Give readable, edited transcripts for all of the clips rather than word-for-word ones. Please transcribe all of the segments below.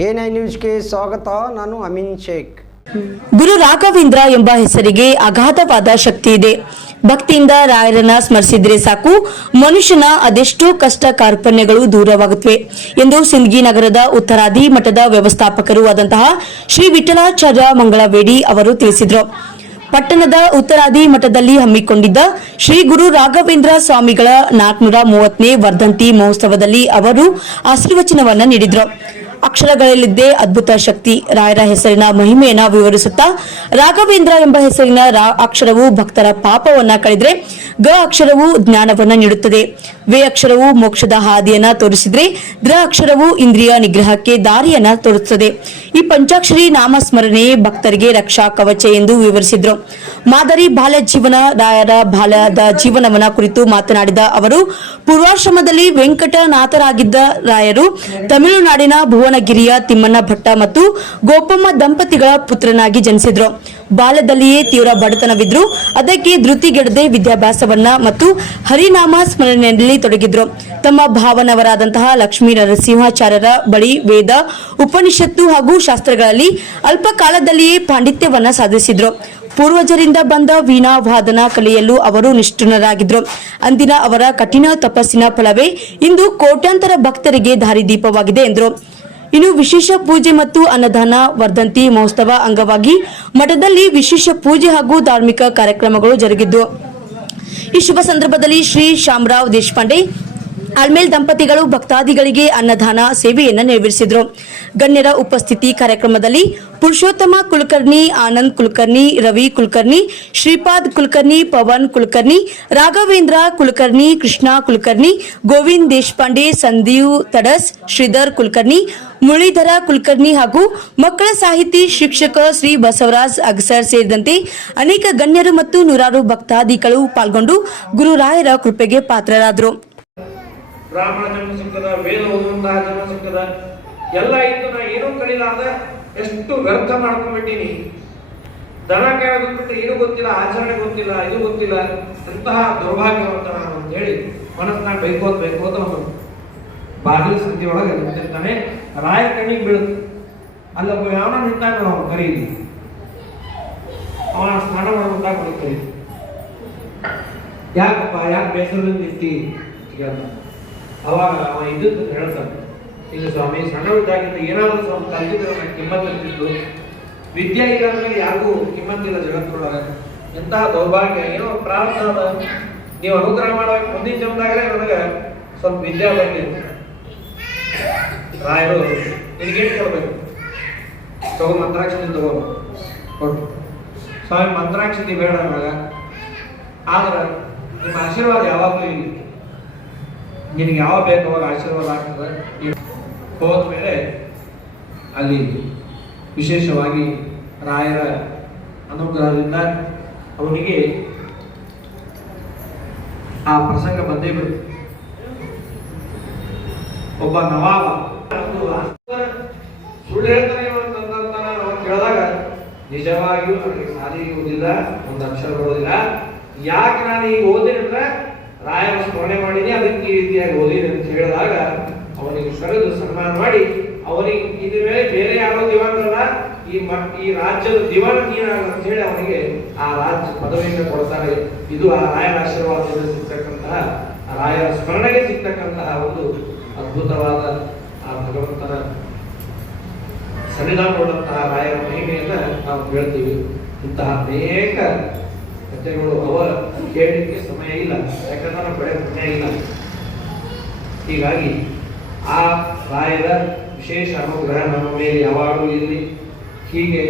A9 ನ್ಯೂಸ್ಗೆ ಸ್ವಾಗತ. ನಾನು ಅಮೀನ್ ಶೇಖ್. ಗುರು ರಾಘವೇಂದ್ರ ಎಂಬ ಹೆಸರಿಗೆ ಅಗಾಧವಾದ ಶಕ್ತಿ ಇದೆ. ಭಕ್ತಿಯಿಂದ ರಾಯರನ್ನ ಸ್ಮರಿಸಿದ್ರೆ ಸಾಕು, ಮನುಷ್ಯನ ಅದೆಷ್ಟೋ ಕಷ್ಟ ಕಾರ್ಪಣ್ಯಗಳು ದೂರವಾಗುತ್ತವೆ ಎಂದು ಸಿಂದಗಿ ನಗರದ ಉತ್ತರಾದಿ ಮಠದ ವ್ಯವಸ್ಥಾಪಕರು ಆದಂತಹ ಶ್ರೀ ವಿಠಲಾಚಾರ್ಯ ಮಂಗಳವೇಡಿ ಅವರು ತಿಳಿಸಿದರು. ಪಟ್ಟಣದ ಉತ್ತರಾದಿ ಮಠದಲ್ಲಿ ಹಮ್ಮಿಕೊಂಡಿದ್ದ ಶ್ರೀ ಗುರು ರಾಘವೇಂದ್ರ ಸ್ವಾಮಿಗಳ 430ನೇ ವರ್ಧಂತಿ ಮಹೋತ್ಸವದಲ್ಲಿ ಅವರು ಆಶೀರ್ವಚನವನ್ನ ನೀಡಿದರು. ಅಕ್ಷರಗಳಲ್ಲಿದ್ದೇ ಅದ್ಭುತ ಶಕ್ತಿ. ರಾಯರ ಹೆಸರಿನ ಮಹಿಮೆಯನ್ನ ವಿವರಿಸುತ್ತಾ, ರಾಘವೇಂದ್ರ ಎಂಬ ಹೆಸರಿನ ರಾ ಅಕ್ಷರವು ಭಕ್ತರ ಪಾಪವನ್ನ ಕಳೆದ್ರೆ, ಗ ಅಕ್ಷರವು ಜ್ಞಾನವನ್ನ ನೀಡುತ್ತದೆ, ವೆ ಅಕ್ಷರವು ಮೋಕ್ಷದ ಹಾದಿಯನ್ನ ತೋರಿಸಿದ್ರೆ, ದ್ರ ಅಕ್ಷರವು ಇಂದ್ರಿಯ ನಿಗ್ರಹಕ್ಕೆ ದಾರಿಯನ್ನ ತೋರಿಸುತ್ತದೆ. ಈ ಪಂಚಾಕ್ಷರಿ ನಾಮಸ್ಮರಣೆ ಭಕ್ತರಿಗೆ ರಕ್ಷಾ ಕವಚ ಎಂದು ವಿವರಿಸಿದ್ರು. ಮಾದರಿ ಬಾಲ್ಯ ಜೀವನ. ರಾಯರ ಬಾಲ್ಯದ ಜೀವನವನ್ನ ಕುರಿತು ಮಾತನಾಡಿದ ಅವರು, ಪೂರ್ವಾಶ್ರಮದಲ್ಲಿ ವೆಂಕಟನಾಥರಾಗಿದ್ದ ರಾಯರು ತಮಿಳುನಾಡಿನ ಭುವನಗಿರಿಯ ತಿಮ್ಮಣ್ಣ ಭಟ್ಟ ಮತ್ತು ಗೋಪಮ್ಮ ದಂಪತಿಗಳ ಪುತ್ರನಾಗಿ ಜನಿಸಿದ್ರು. ಬಾಲ್ಯದಲ್ಲಿಯೇ ತೀವ್ರ ಬಡತನವಿದ್ರು. ಅದಕ್ಕೆ ಧೃತಿಗೆಡದೆ ವಿದ್ಯಾಭ್ಯಾಸವನ್ನ ಮತ್ತು ಹರಿನಾಮ ಸ್ಮರಣೆಯಲ್ಲಿ ತೊಡಗಿದ್ರು. ತಮ್ಮ ಭಾವನವರಾದಂತಹ ಲಕ್ಷ್ಮೀ ನರಸಿಂಹಾಚಾರ್ಯರ ಬಳಿ ವೇದ, ಉಪನಿಷತ್ತು ಹಾಗೂ ಶಾಸ್ತ್ರಗಳಲ್ಲಿ ಅಲ್ಪ ಕಾಲದಲ್ಲಿಯೇ ಪಾಂಡಿತ್ಯವನ್ನ ಸಾಧಿಸಿದ್ರು. ಪೂರ್ವಜರಿಂದ ಬಂದ ವೀಣಾ ವಾದನ ಕಲೆಯಲ್ಲೂ ಅವರು ನಿಷ್ಠುರರಾಗಿದ್ರು. ಅಂದಿನ ಅವರ ಕಠಿಣ ತಪಸ್ಸಿನ ಫಲವೇ ಇಂದು ಕೋಟ್ಯಾಂತರ ಭಕ್ತರಿಗೆ ದಾರಿದೀಪವಾಗಿದೆ ಎಂದರು. ಇನ್ನು ವಿಶೇಷ ಪೂಜೆ ಮತ್ತು ಅನ್ನದಾನ ವರ್ಧಂತಿ ಮಹೋತ್ಸವ ಅಂಗವಾಗಿ ಮಠದಲ್ಲಿ ವಿಶೇಷ ಪೂಜೆ ಹಾಗೂ ಧಾರ್ಮಿಕ ಕಾರ್ಯಕ್ರಮಗಳು ಜರುಗಿದ್ದು, ಈ ಶುಭ ಸಂದರ್ಭದಲ್ಲಿ ಶ್ರೀ ಶಾಮರಾವ್ ದೇಶಪಾಂಡೆ ಆಲ್ಮೇಲ್ ದಂಪತಿಗಳು ಭಕ್ತಾದಿಗಳಿಗೆ ಅನ್ನದಾನ ಸೇವೆಯನ್ನು ನೆರವೇರಿಸಿದರು. ಗಣ್ಯರ ಉಪಸ್ಥಿತಿ ಕಾರ್ಯಕ್ರಮದಲ್ಲಿ ಪುರುಷೋತ್ತಮ ಕುಲಕರ್ಣಿ, ಆನಂದ್ ಕುಲಕರ್ಣಿ, ರವಿ ಕುಲಕರ್ಣಿ, ಶ್ರೀಪಾದ್ ಕುಲಕರ್ಣಿ, ಪವನ್ ಕುಲಕರ್ಣಿ, ರಾಘವೇಂದ್ರ ಕುಲಕರ್ಣಿ, ಕೃಷ್ಣ ಕುಲಕರ್ಣಿ, ಗೋವಿಂದ್ ದೇಶಪಾಂಡೆ, ಸಂದೀವ್ ತಡಸ್, ಶ್ರೀಧರ್ ಕುಲಕರ್ಣಿ, ಮುರಳೀಧರ ಕುಲಕರ್ಣಿ ಹಾಗೂ ಮಕ್ಕಳ ಸಾಹಿತಿ ಶಿಕ್ಷಕ ಶ್ರೀ ಬಸವರಾಜ್ ಅಗಸರ್ ಸೇರಿದಂತೆ ಅನೇಕ ಗಣ್ಯರು ಮತ್ತು ನೂರಾರು ಭಕ್ತಾದಿಗಳು ಪಾಲ್ಗೊಂಡು ಗುರುರಾಯರ ಕೃಪೆಗೆ ಪಾತ್ರರಾದರು. ಬ್ರಾಹ್ಮಣ ಜನ್ಮ ಸಿಗ್ತದ, ವೇದ ಓದುವಂತಹ ಜನ್ಮ ಸಿಗ್ತದ, ಎಲ್ಲ ಇದ್ದು ನಾ ಏನೂ ಕಲಿಲಾರ್ದ ಎಷ್ಟು ವ್ಯರ್ಥ ಮಾಡ್ಕೊಂಡ್ಬಿಟ್ಟೀನಿ. ದನ ಕಾಯೋದು ಬಿಟ್ಟು ಏನು ಗೊತ್ತಿಲ್ಲ, ಆಚರಣೆ ಗೊತ್ತಿಲ್ಲ, ಇದು ಗೊತ್ತಿಲ್ಲ, ಎಂತಹ ದುರ್ಭಾಗ್ಯವಂತ ನಾನು ಅಂತ ಹೇಳಿ ಮನಸ್ಸನ್ನ ಬೈಕೋತ ಅವನು ಬಾಗಿಲು ಸಂಧಿ ಒಳಗೆ ನಿಂತಿರ್ತಾನೆ. ರಾಯ ಕಣ್ಣಿಗೆ ಬೀಳುತ್ತೆ. ಅಲ್ಲೊಬ್ಬ ಯಾವನ ನಿಂತಾಗ ಅವನು ಕರೀಲಿ, ಅವನ ಸ್ನಾನ ಮಾಡ್ಬೇಕಾಗ ಬರುತ್ತೀವಿ. ಯಾಕಪ್ಪ, ಯಾಕೆ ಬೇಸರದಿಂದ ನಿಂತಿ? ಅವಾಗ ಅವ ಇದ್ದದ್ದು ಹೇಳ್ತಾನೆ, ಇಲ್ಲ ಸ್ವಾಮಿ, ಸಣ್ಣವಿದ್ದಾಗಿಂದ ಏನಾದರೂ ಸ್ವಲ್ಪ ಕಲಿತಿದ್ರೆ ನನಗೆ ಕಿಮ್ಮತ್ ಇರ್ತಿತ್ತು. ವಿದ್ಯೆ ಇಲ್ಲ ಅಂದ್ರೆ ಯಾರಿಗೂ ಕಿಮ್ಮತ್ತಿಲ್ಲ ಜಗತ್ತೊಳಗೆ. ಎಂತಹ ದೌರ್ಭಾಗ್ಯ, ಏನೋ ಪ್ರಾರ್ಥನೆ ಅದ, ನೀವು ಅನುಗ್ರಹ ಮಾಡಬೇಕು. ಮುಂದಿನ ಜನ್ಮದಾಗಲೇ ನನಗೆ ಸ್ವಲ್ಪ ವಿದ್ಯಾ ಬಂದಿದೆ. ರಾಯರು ನಿನಗೇನು ಕೊಡ್ಬೇಕು? ತಗೋ, ಮಂತ್ರಾಕ್ಷತೆ ತಗೋ ಕೊಟ್ಟು. ಸ್ವಾಮಿ, ಮಂತ್ರಾಕ್ಷತೆ ಬೇಡ ನನಗೆ, ಆದ್ರೆ ನಿಮ್ಮ ಆಶೀರ್ವಾದ ಯಾವಾಗಲೂ ಇಲ್ಲ. ನಿನಗೆ ಯಾವ ಬೇಕು ಅವಾಗ ಆಶೀರ್ವಾದ ಆಗ್ತದೆ. ಹೋದ್ಮೇಲೆ ಅಲ್ಲಿ ವಿಶೇಷವಾಗಿ ರಾಯರ ಅನುಗ್ರಹದಿಂದ ಅವನಿಗೆ ಆ ಪ್ರಸಂಗ ಬಂದೇ ಬಿಡುತ್ತೆ. ಒಬ್ಬ ನವಾಬ ಸುಳ್ಳು ಹೇಳ್ತಾನೆ ನಾವು ಕೇಳಿದಾಗ, ನಿಜವಾಗಿಯೂ ನನಗೆ ಸಾಲಿಗೆ ಓದಿಲ್ಲ, ಒಂದು ಅಕ್ಷರ ಬರೋದಿಲ್ಲ. ಯಾಕೆ ನಾನು ಈಗ ಓದಿನ ಅಂದ್ರೆ ರಾಯರ ಸ್ಮರಣೆ ಮಾಡೀನಿ, ಅದಕ್ಕೆ ಈ ರೀತಿಯಾಗಿ ಓದಿದೆ ಅಂತ ಹೇಳಿದಾಗ ಅವನಿಗೆ ಕರೆದು ಸನ್ಮಾನ ಮಾಡಿ, ಅವನಿಗೆ ಇದ್ರ ಮೇಲೆ ಬೇರೆ ಯಾರೋ ದಿವಾನರಲ್ಲ, ಈ ರಾಜ್ಯದ ದಿವಾನ ನೀನಾಗ ಅಂತ ಹೇಳಿ ಅವನಿಗೆ ಆ ರಾಜ್ಯ ಪದವಿಯನ್ನು ಕೊಡ್ತಾರೆ. ಇದು ಆ ರಾಯರ ಆಶೀರ್ವಾದದಿಂದ ಸಿಗ್ತಕ್ಕಂತಹ, ರಾಯರ ಸ್ಮರಣೆಗೆ ಸಿಗ್ತಕ್ಕಂತಹ ಒಂದು ಅದ್ಭುತವಾದ ಆ ಭಗವಂತನ ಸನ್ನಿಧಾನ ನೋಡುವಂತಹ ರಾಯರ ಮಹಿಮೆಯನ್ನ ನಾವು ಹೇಳ್ತೀವಿ. ಇಂತಹ ಅನೇಕ ಕಥೆಗಳು ಅವರ ಕೇಳಲಿಕ್ಕೆ ಸಮಯ ಇಲ್ಲ, ಯಾಕಂದ್ರೆ ನಮ್ಮ ಕಡೆ ಸಮಯ ಇಲ್ಲ. ಹೀಗಾಗಿ ಆ ರಾಯರ ವಿಶೇಷ ಅನುಗ್ರಹ ನಮ್ಮ ಮೇಲೆ ಯಾವಾಗಲೂ ಇರಲಿ. ಹೀಗೆ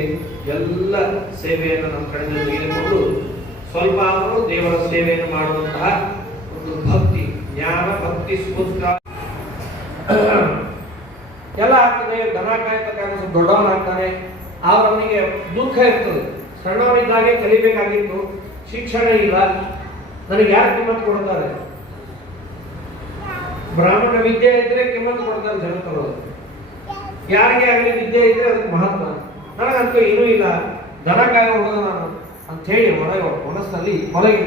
ಎಲ್ಲ ಸೇವೆಯನ್ನು ನಮ್ಮ ಕಡೆಯಿಂದ ತೆಗೆದುಕೊಂಡು ಸ್ವಲ್ಪ ಆದರೂ ದೇವರ ಸೇವೆಯನ್ನು ಮಾಡುವಂತಹ ಒಂದು ಭಕ್ತಿ, ಜ್ಞಾನ, ಭಕ್ತಿ, ಸ್ಫೂರ್ತ ಎಲ್ಲ ಆಗ್ತದೆ. ದನ ಕಾಯ್ತಕ್ಕ ದೊಡ್ಡವನಾಗ್ತಾನೆ, ಅವನಿಗೆ ದುಃಖ ಇರ್ತದೆ. ಸಣ್ಣವನಿದ್ದಾಗೆ ಕಲಿಬೇಕಾಗಿತ್ತು, ಶಿಕ್ಷಣ ಇಲ್ಲ, ನನಗೆ ಯಾರು ಕಿಮ್ಮತ್ತು ಕೊಡ್ತಾರೆ? ಬ್ರಾಹ್ಮಣ ವಿದ್ಯೆ ಇದ್ರೆ ಕಿಮ್ಮತ್ತು ಕೊಡ್ತಾರೆ ಜನತರು. ಯಾರಿಗೆ ಆಗಲಿ ವಿದ್ಯೆ ಇದ್ರೆ ಅದಕ್ಕೆ ಮಹತ್ವ. ನನಗಂತೂ ಏನೂ ಇಲ್ಲ, ದನ ಕಾಯ ಹೋಗೋದು ನಾನು ಅಂತ ಹೇಳಿ ಹೊರಗೆ ಮನಸ್ಸಿನಲ್ಲಿ ಹೊರಗೆ.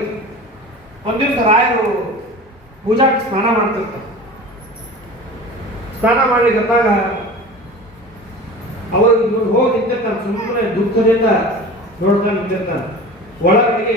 ಒಂದಿವ್ಸ ರಾಯರು ಪೂಜಾಕ್ಕೆ ಸ್ನಾನ ಮಾಡ್ತಿರ್ತಾರೆ. ಸ್ನಾನ ಮಾಡ್ಲಿಕ್ಕೆ ಬಂದಾಗ ಅವರು ಹೋಗಿ ನಿಂತಿರ್ತಾನೆ, ಸುಮ್ಮನೆ ದುಃಖದಿಂದ ನೋಡ್ತಾ ನಿಂತಿರ್ತಾನೆ. ಒಳಗಡೆಗೆ